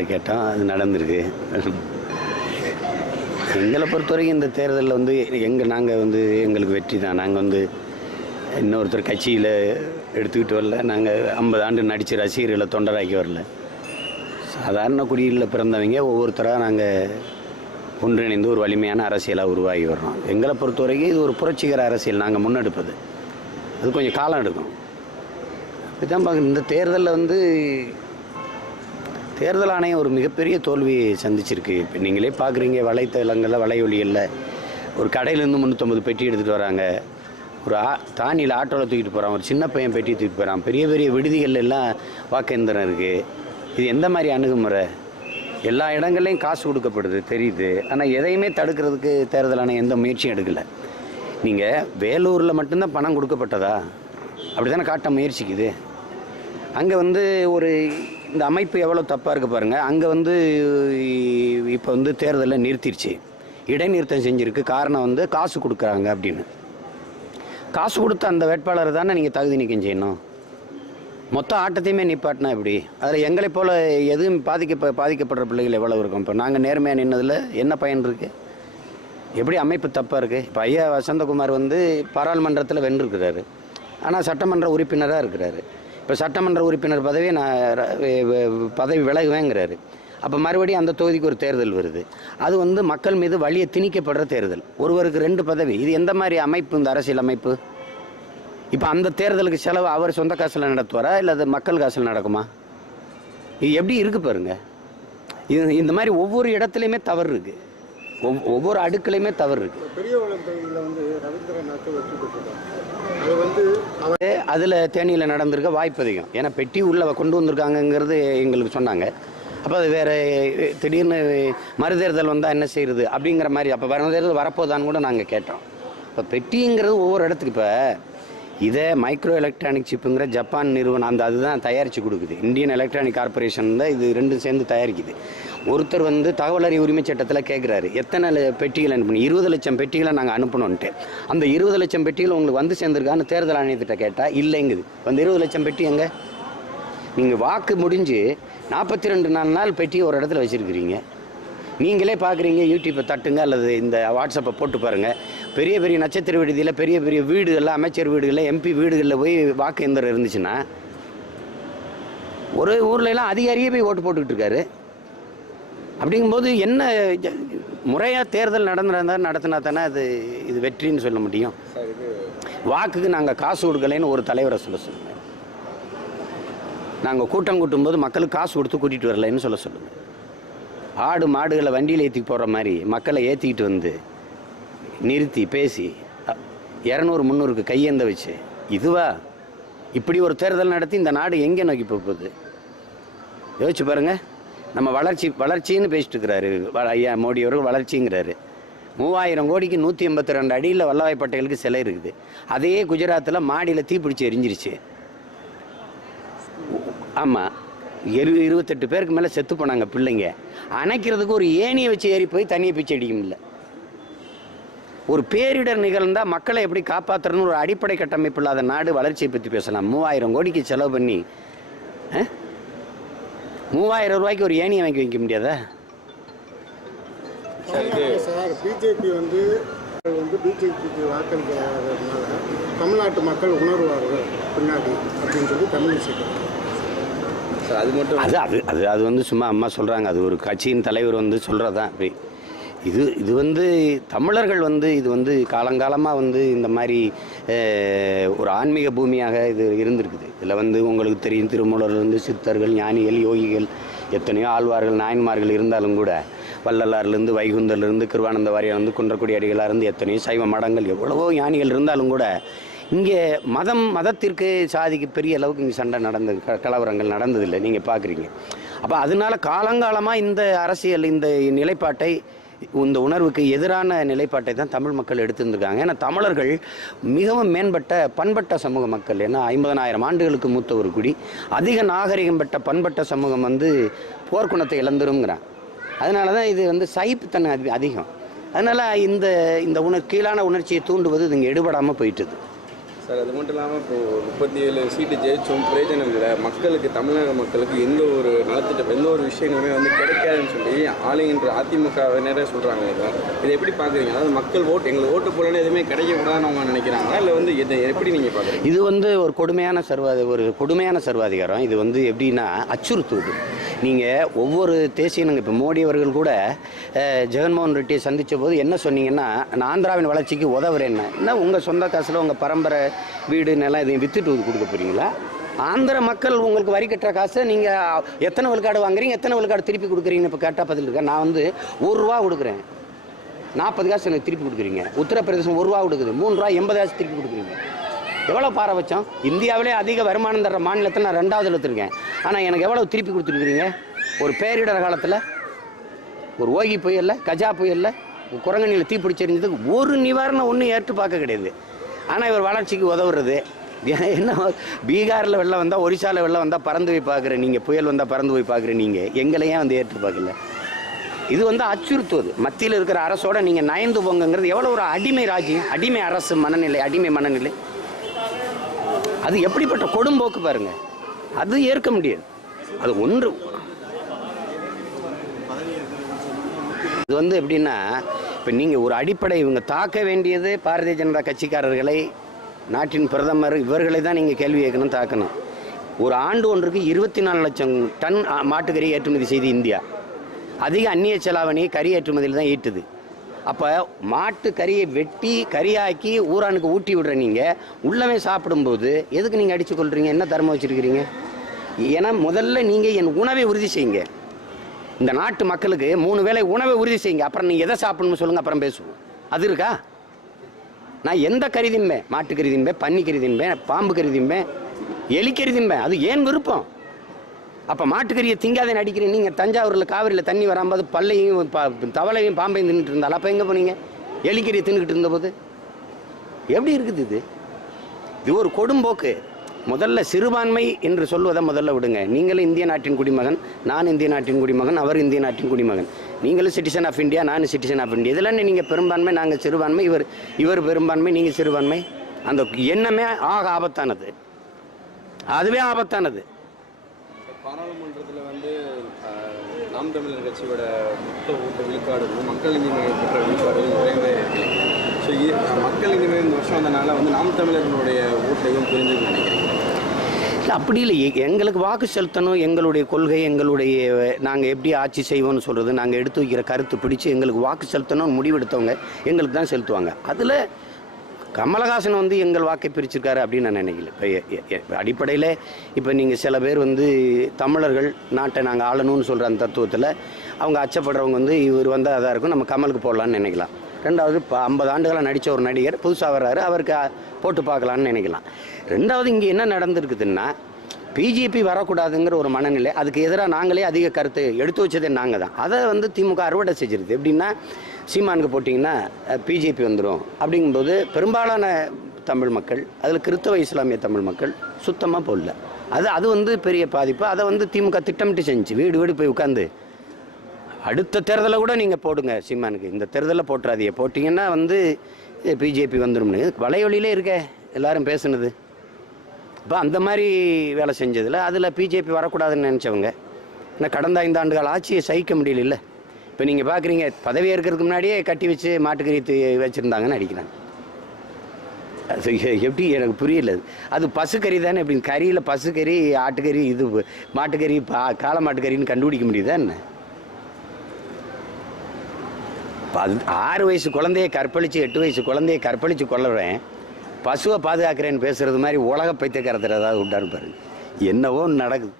கேட்டோம், அது நடந்திருக்கு. எங்களை பொறுத்தவரைக்கும் இந்த தேர்தலில் வந்து நாங்கள் எங்களுக்கு வெற்றி தான். நாங்கள் இன்னொருத்தர் கட்சியில் எடுத்துக்கிட்டு வரல. நாங்கள் 50 ஆண்டு நடித்த ரசிகர்களை தொண்டராக்கி வரல. சாதாரண குடியில் பிறந்தவங்க ஒவ்வொருத்தராக நாங்கள் ஒன்றிணைந்து ஒரு வலிமையான அரசியலாக உருவாகி வர்றோம். எங்களை பொறுத்த வரைக்கும் இது ஒரு புரட்சிகர அரசியல் நாங்கள் முன்னெடுப்பது. அது கொஞ்சம் காலம் எடுக்கும். இதுதான் பார்க்க இந்த தேர்தலில் தேர்தல் ஆணையம் ஒரு மிகப்பெரிய தோல்வியை சந்திச்சிருக்கு. இப்போ நீங்களே பார்க்குறீங்க, வலைத்தளங்களில் வலையொலிகளில் ஒரு கடையிலேருந்து 350 பெட்டி எடுத்துகிட்டு வராங்க. ஒரு தானியில் ஆட்டோவில் தூக்கிட்டு போகிறான். ஒரு சின்ன பையன் பெட்டி தூக்கிட்டு போகிறான். பெரிய பெரிய விடுதிகள் எல்லாம் வாக்கெந்திரம் இருக்குது. இது எந்த மாதிரி அணுகுமுறை? எல்லா இடங்கள்லையும் காசு கொடுக்கப்படுது தெரியுது. ஆனால் எதையுமே தடுக்கிறதுக்கு தேர்தல் ஆணையம் எந்த முயற்சியும் எடுக்கலை. நீங்கள் வேலூரில் மட்டும்தான் பணம் கொடுக்கப்பட்டதா? அப்படி தானே காட்ட முயற்சிக்குது. அங்கே ஒரு இந்த அமைப்பு எவ்வளோ தப்பாக இருக்குது பாருங்கள். அங்கே இப்போ தேர்தலில் நிறுத்திடுச்சு, இடைநிறுத்தம் செஞ்சுருக்கு. காரணம் காசு கொடுக்குறாங்க அப்படின்னு. காசு கொடுத்த அந்த வேட்பாளர் தானே நீங்கள் தகுதி நீக்கம் செய்யணும். மொத்த ஆட்டத்தையுமே நிப்பாட்டினா எப்படி? அதில் எங்களை போல் எதுவும் பாதிக்கப்படுற பிள்ளைகள் எவ்வளோ இருக்கும்? இப்போ நாங்கள் நேர்மையாக நின்னதில் என்ன பயன் இருக்குது? எப்படி அமைப்பு தப்பாக இருக்குது? இப்போ ஐயா வசந்தகுமார் பாராளுமன்றத்தில் வென்றிருக்கிறாரு. ஆனால் சட்டமன்ற உறுப்பினராக இருக்கிறாரு. இப்போ சட்டமன்ற உறுப்பினர் பதவி விலகுவேங்கிறாரு. அப்போ மறுபடியும் அந்த தொகுதிக்கு ஒரு தேர்தல் வருது. அது மக்கள் மீது வழியை திணிக்கப்படுற தேர்தல். ஒருவருக்கு 2 பதவி. இது எந்த மாதிரி அமைப்பு இந்த அரசியல் அமைப்பு? இப்போ அந்த தேர்தலுக்கு செலவு அவர் சொந்த காசில் நடத்துவாரா, இல்லை அது மக்கள் காசில் நடக்குமா? இது எப்படி இருக்குது பாருங்க. இந்த மாதிரி ஒவ்வொரு இடத்துலையுமே தவறு இருக்குது. ஒவ்வொரு அடுக்கலையுமே தவறு இருக்குது. பெரியவளம் தொகுதியில் ரவீந்திரநாத் வெற்றி பெற்றிருக்காங்க. அதில் தேனியில் நடந்திருக்க வாய்ப்பு அதிகம். ஏன்னா பெட்டி உள்ளே கொண்டு வந்திருக்காங்கங்கிறது எங்களுக்கு சொன்னாங்க. அப்போ அது வேறு திடீர்னு மறுதேர்தல் வந்தால் என்ன செய்கிறது அப்படிங்கிற மாதிரி. அப்போ மறுதேர்தல் வரப்போதான்னு கூட நாங்கள் கேட்டோம். இப்போ பெட்டிங்கிறது ஒவ்வொரு இடத்துக்கு இப்போ இதே மைக்ரோ எலக்ட்ரானிக் சிப்புங்கிற ஜப்பான் நிறுவனம் அதுதான் தயாரித்து கொடுக்குது. இந்தியன் எலக்ட்ரானிக் கார்பரேஷன் தான் இது 2 சேர்ந்து தயாரிக்குது. ஒருத்தர் தகவல் அறிவு உரிமை சட்டத்தில் கேட்குறாரு, எத்தனை பெட்டிகள் அனுப்பணும்? 20 லட்சம் பெட்டிகளை நாங்கள் அனுப்பணுன்ட்டு. அந்த 20 லட்சம் பெட்டிகள் உங்களுக்கு சேர்ந்துருக்கான்னு தேர்தல் ஆணையத்திட்ட கேட்டால் இல்லைங்குது. அந்த 20 லட்சம் பெட்டி எங்கே? நீங்கள் வாக்கு முடிஞ்சு 42 நாள் பெட்டியை ஒரு இடத்துல வச்சுருக்கிறீங்க. நீங்களே பார்க்குறீங்க. யூடியூப்பை தட்டுங்க அல்லது இந்த வாட்ஸ்அப்பை போட்டு பாருங்கள். பெரிய பெரிய நட்சத்திர விடுதியில் பெரிய பெரிய வீடுகளில், அமைச்சர் வீடுகளில், எம்பி வீடுகளில் போய் வாக்கு எந்திரம் இருந்துச்சுன்னா ஒரு ஊர்லெலாம் அதிகாரியே போய் ஓட்டு போட்டுக்கிட்டு இருக்காரு. அப்படிங்கும்போது என்ன முறையாக தேர்தல் நடத்தினா தானே இது வெற்றின்னு சொல்ல முடியும். வாக்குக்கு நாங்கள் காசு கொடுக்கலைன்னு ஒரு தலைவரை சொல்லுங்கள். நாங்கள் கூட்டம் கூட்டும்போது மக்களுக்கு காசு கொடுத்து கூட்டிகிட்டு வரலைன்னு சொல்லுங்கள். ஆடு மாடுகளை வண்டியில் ஏற்றி போடுற மாதிரி மக்களை ஏற்றிக்கிட்டு நிறுத்தி பேசி 200-300க்கு கையேந்த வச்சு இதுவா இப்படி ஒரு தேர்தல் நடத்தி இந்த நாடு எங்கே நோக்கி போகுது? யோசிச்சு பாருங்கள். நம்ம வளர்ச்சின்னு பேசிட்டு இருக்கிறாரு ஐயா மோடி அவர்கள். வளர்ச்சிங்கிறாரு. 3000 கோடிக்கு 182 அடியில் வல்லபாய் பட்டேலுக்கு சிலை இருக்குது. அதே குஜராத்தில் மாடியில் தீப்பிடிச்சு எரிஞ்சிருச்சு. ஆமாம், 28 பேருக்கு மேலே செத்து போனாங்க பிள்ளைங்க. அணைக்கிறதுக்கு ஒரு ஏணியை வச்சு ஏறி போய் தண்ணியை பிச்சு அடிக்க முடியல. ஒரு பேரிடர் நிகழ்ந்தால் மக்களை எப்படி காப்பாற்றுறன்னு ஒரு அடிப்படை கட்டமைப்பு இல்லாத நாடு வளர்ச்சியை பற்றி பேசலாம். 3000 கோடிக்கு செலவு பண்ணி 3000 ரூபாய்க்கு ஒரு ஏணியை வாங்கி வைக்க முடியாதா? பிஜேபி பிஜேபிக்கு வாக்களிக்கிறதுனால தமிழ்நாட்டு மக்கள் உணர்வார்கள் பின்னாடி அப்படின்னு சொல்லி தமிழிசை அது மட்டும் அது சும்மா அம்மா சொல்கிறாங்க. அது ஒரு கட்சியின் தலைவர் சொல்கிறது தான். அப்படி இது தமிழர்கள் இது காலங்காலமாக இந்த மாதிரி ஒரு ஆன்மீக பூமியாக இது இருந்திருக்குது. இதில் உங்களுக்கு தெரியும், திருமூலர்லேருந்து சித்தர்கள், ஞானிகள், யோகிகள், எத்தனையோ ஆழ்வார்கள், நாயன்மார்கள் இருந்தாலும் கூட வள்ளலார்லேருந்து வைகுந்தர்லேருந்து கிருவானந்த வாரியார் குன்றக்குடி அடிகளாருந்து எத்தனையோ சைவ மடங்கள், எவ்வளவோ ஞானிகள் இருந்தாலும் கூட இங்கே மதத்திற்கு சாதிக்கு பெரிய அளவுக்கு இங்கே சண்டை கலவரங்கள் நடந்ததில்லை. நீங்கள் பார்க்குறீங்க. அப்போ அதனால காலங்காலமாக இந்த அரசியல் இந்த நிலைப்பாட்டை, இந்த உணர்வுக்கு எதிரான நிலைப்பாட்டை தான் தமிழ் மக்கள் எடுத்துருந்துருக்காங்க. ஏன்னா தமிழர்கள் மிகவும் மேம்பட்ட பண்பட்ட சமூக மக்கள். ஏன்னா 50,000 ஆண்டுகளுக்கு மூத்த ஒரு குடி. அதிக நாகரிகம் பெற்ற பண்பட்ட சமூகம் போர்க்குணத்தை இழந்துருங்கிறான். அதனால தான் இது சகிப்புத்தன்மை அதிகம். அதனால் இந்த கீழான உணர்ச்சியை தூண்டுவது இங்கே எடுபடாமல் போயிட்டுது. சார் அது மட்டும் இல்லாமல் இப்போது 37 சீட்டு ஜெயிச்சோம் பிரயோஜனம் இல்லை, மக்களுக்கு தமிழக மக்களுக்கு எந்த ஒரு நலத்திட்டம் எந்த ஒரு விஷயங்களுமே வந்து கிடைக்காதுன்னு சொல்லி ஆளுங்கின்ற அதிமுகவினரே சொல்கிறாங்க. இதை எப்படி பார்க்குறீங்க? அதாவது மக்கள் எங்களுக்கு ஓட்டு போலன்னு எதுவுமே கிடைக்கக்கூடாதுன்னு அவங்க நினைக்கிறாங்களா, இல்லை வந்து இதை எப்படி நீங்கள் பார்க்குறீங்க? இது வந்து ஒரு கொடுமையான சர்வாதிகாரம். இது வந்து எப்படின்னா அச்சுறுத்துவது. நீங்கள் ஒவ்வொரு தேசியனுங்க இப்போ மோடி அவர்கள் கூட ஜெகன்மோகன் ரெட்டியை சந்தித்த போது என்ன சொன்னீங்கன்னா, நான் ஆந்திராவின் வளர்ச்சிக்கு உதவுறேன்னா என்ன உங்கள் சொந்த காசில் உங்கள் பரம்பரை வீடு நிலம் இதையும் விற்றுட்டு கொடுக்க போகிறீங்களா? ஆந்திர மக்கள் உங்களுக்கு வரி கட்டுற காசை நீங்கள் எத்தனை விழுக்காடு வாங்குறீங்க, எத்தனை விழுக்காடு திருப்பி கொடுக்குறீங்கன்னு இப்போ கேட்டால் பதில் இருக்கேன். நான் வந்து ₹1 கொடுக்குறேன், 40 காசு எனக்கு திருப்பி கொடுக்குறீங்க. உத்தரப்பிரதேசம் ₹1 கொடுக்குது, ₹3 80 திருப்பி கொடுக்குறீங்க. எவ்வளோ பாரபட்சம்? இந்தியாவிலே அதிக வருமானம் தர்ற மாநிலத்தில் நான் 2வது எடுத்திருக்கேன். ஆனால் எனக்கு எவ்வளோ திருப்பி கொடுத்துருக்குறீங்க? ஒரு பேரிடர் காலத்தில், ஒரு ஓகி புயலில், கஜா புயலில், குரங்கணியில் தீ பிடிச்செறிஞ்சதுக்கு ஒரு நிவாரணம் ஒன்றும் ஏற்று பார்க்க கிடையாது. ஆனால் இவர் வளர்ச்சிக்கு உதவுறது என்ன? பீகாரில் வெள்ளம் வந்தால், ஒரிசாவில் வெள்ளம் வந்தால் பறந்து போய் பார்க்குற நீங்கள், புயல் வந்தால் பறந்து போய் பார்க்குற நீங்கள், எங்களையும் வந்து ஏற்று பார்க்கல. இது வந்து அச்சுறுத்துவது. மத்தியில் இருக்கிற அரசோட நீங்கள் நயந்து போங்கிறது எவ்வளோ ஒரு அடிமை ராஜ்யம், அடிமை அரசு மனநிலை, அடிமை மனநிலை. அது எப்படிப்பட்ட கொடும்போக்கு பாருங்க. அது ஏற்க முடியாது. அது ஒன்று. இது வந்து எப்படின்னா, இப்போ நீங்கள் ஒரு அடிப்படை இவங்க தாக்க வேண்டியது பாரதிய ஜனதா கட்சிக்காரர்களை, நாட்டின் பிரதமர் இவர்களை தான் நீங்கள் கேள்வி கேட்கணும், தாக்கணும். ஒரு ஆண்டு ஒன்றுக்கு 24 லட்சம் டன் மாட்டுக்கறி ஏற்றுமதி செய்து இந்தியா அதிக அந்நிய செலாவணி கறி ஏற்றுமதியில் தான் ஈட்டுது. அப்போ மாட்டு கறியை வெட்டி கறியாக்கி ஊரானுக்கு ஊட்டி விடுற நீங்கள் உள்ளவே சாப்பிடும்போது எதுக்கு நீங்கள் அடித்து கொள்றீங்க? என்ன தர்மம் வச்சுருக்கிறீங்க? ஏன்னா முதல்ல நீங்கள் என் உணவை உறுதி செய்யுங்க. இந்த நாட்டு மக்களுக்கு 3 வேளை உணவை உறுதி செய்யுங்க. அப்புறம் நீங்கள் எதை சாப்பிடணும்னு சொல்லுங்கள், அப்புறம் பேசுவோம். அது இருக்கா? நான் எந்த கறி திம்பேன்? மாட்டு கறி திம்பேன், பன்னி கறி திம்பேன், பாம்பு கறி திம்பேன், எலி கறி திம்பேன். அது ஏன் விருப்பம்? அப்போ மாட்டுக்கறியை திங்காதே அடிக்கிறீங்க. நீங்கள் தஞ்சாவூரில் காவிரியில் தண்ணி வராம்போது பல்லையும் தவளையும் பாம்பையும் தின்னுட்டு இருந்தாலும் அப்போ எங்கே போனீங்க? எலிக்கறியை தின்னுக்கிட்டு இருந்தபோது எப்படி இருக்குது? இது ஒரு கொடும்போக்கு. முதல்ல சிறுபான்மை என்று சொல்வதை முதல்ல விடுங்க. நீங்களும் இந்திய நாட்டின் குடிமகன், நான் இந்திய நாட்டின் குடிமகன், அவர் இந்திய நாட்டின் குடிமகன். நீங்களும் சிட்டிசன் ஆஃப் இந்தியா, நான் சிட்டிசன் ஆஃப் இந்தியா. இதெல்லாம் நீங்கள் பெரும்பான்மை, நாங்கள் சிறுபான்மை, இவர் பெரும்பான்மை, நீங்கள் சிறுபான்மை. அந்த எண்ணமே ஆபத்தானது. அதுவே ஆபத்தானது. பாராளுமன்றத்தில் வந்து நாம் தமிழர் கட்சியோட மொத்த ஓட்டு விழுக்காடுகளும் மக்கள் நீதி மையம் பெற்ற விழுக்காடுகளும் ஒரே மாதிரி இருக்கு. ஸோ மக்கள் நீதி மையம் இந்த வருஷம் வந்தனால வந்து நாம் தமிழர்களுடைய ஓட்டையும் புரிஞ்சுன்னு நினைக்கிறேன். இல்லை, அப்படி இல்லை. எங்களுக்கு வாக்கு செலுத்தணும், எங்களுடைய கொள்கை, எங்களுடைய நாங்கள் எப்படி ஆட்சி செய்வோம்னு சொல்கிறது, நாங்கள் எடுத்து வைக்கிற கருத்து பிடிச்சி எங்களுக்கு வாக்கு செலுத்தணும்னு முடிவெடுத்தவங்க எங்களுக்கு தான் செலுத்துவாங்க. அதில் கமலஹாசன் வந்து எங்கள் வாக்கை பிரிச்சிருக்காரு அப்படின்னு நான் நினைக்கல. இப்போ அடிப்படையில் இப்போ நீங்கள் சில பேர் வந்து தமிழர்கள் நாட்டை நாங்கள் ஆளணும்னு சொல்கிற அந்த தத்துவத்தில் அவங்க அச்சப்படுறவங்க வந்து இவர் வந்தால் அதாக இருக்கும், நம்ம கமலுக்கு போடலான்னு நினைக்கலாம். ரெண்டாவது, இப்போ 50 ஆண்டுகளாக நடித்த ஒரு நடிகர் புதுசாக வர்றாரு, அவருக்கு போட்டு பார்க்கலான்னு நினைக்கலாம். ரெண்டாவது, இங்கே என்ன நடந்திருக்குதுன்னா, பிஜேபி வரக்கூடாதுங்கிற ஒரு மனநிலை, அதுக்கு எதிராக நாங்களே அதிக கருத்து எடுத்து வச்சதே நாங்கள் தான். அதை வந்து திமுக அறுவடை செஞ்சிருது. எப்படின்னா, சீமானுக்கு போட்டிங்கன்னா பிஜேபி வந்துடும் அப்படிங்கும்போது பெரும்பாலான தமிழ் மக்கள், அதில் கிறிஸ்தவ இஸ்லாமிய தமிழ் மக்கள் சுத்தமாக போடல. அது வந்து பெரிய பாதிப்பு. அதை வந்து திமுக திட்டமிட்டு செஞ்சு வீடு வீடு போய் உட்காந்து அடுத்த தேர்தலை கூட நீங்கள் போடுங்க சீமானுக்கு, இந்த தேர்தலில் போட்டுறாதீங்க, போட்டிங்கன்னா வந்து பிஜேபி வந்துடும்னு வலைவழியிலே இருக்க எல்லாரும் பேசுனது. இப்போ அந்த மாதிரி வேலை செஞ்சதில் அதில் பிஜேபி வரக்கூடாதுன்னு நினச்சவங்க இன்னும் கடந்த 5 ஆண்டுகள் ஆட்சியை சகிக்க முடியல. இப்போ நீங்கள் பார்க்குறீங்க, பதவி ஏற்கிறதுக்கு முன்னாடியே கட்டி வச்சு மாட்டுக்கறி வச்சுருந்தாங்கன்னு அடிக்கிறாங்க. அது எப்படி எனக்கு புரியல. அது பசுக்கறி தானே. எப்படி கறியில் பசுக்கறி, ஆட்டுக்கறி, இது மாட்டுக்கறி, காளை மாட்டுக்கறின்னு கண்டுபிடிக்க முடியுதா என்ன? அது 6 வயசு குழந்தைய கற்பழித்து 8 வயசு குழந்தைய கற்பழித்து கொள்ளுறேன், பசுவை பாதுகாக்கிறேன்னு பேசுகிறது மாதிரி உலக பைத்தியக்காரத்தில் ஏதாவது உண்டான்னு பாருங்க. என்னவோ நடக்குது.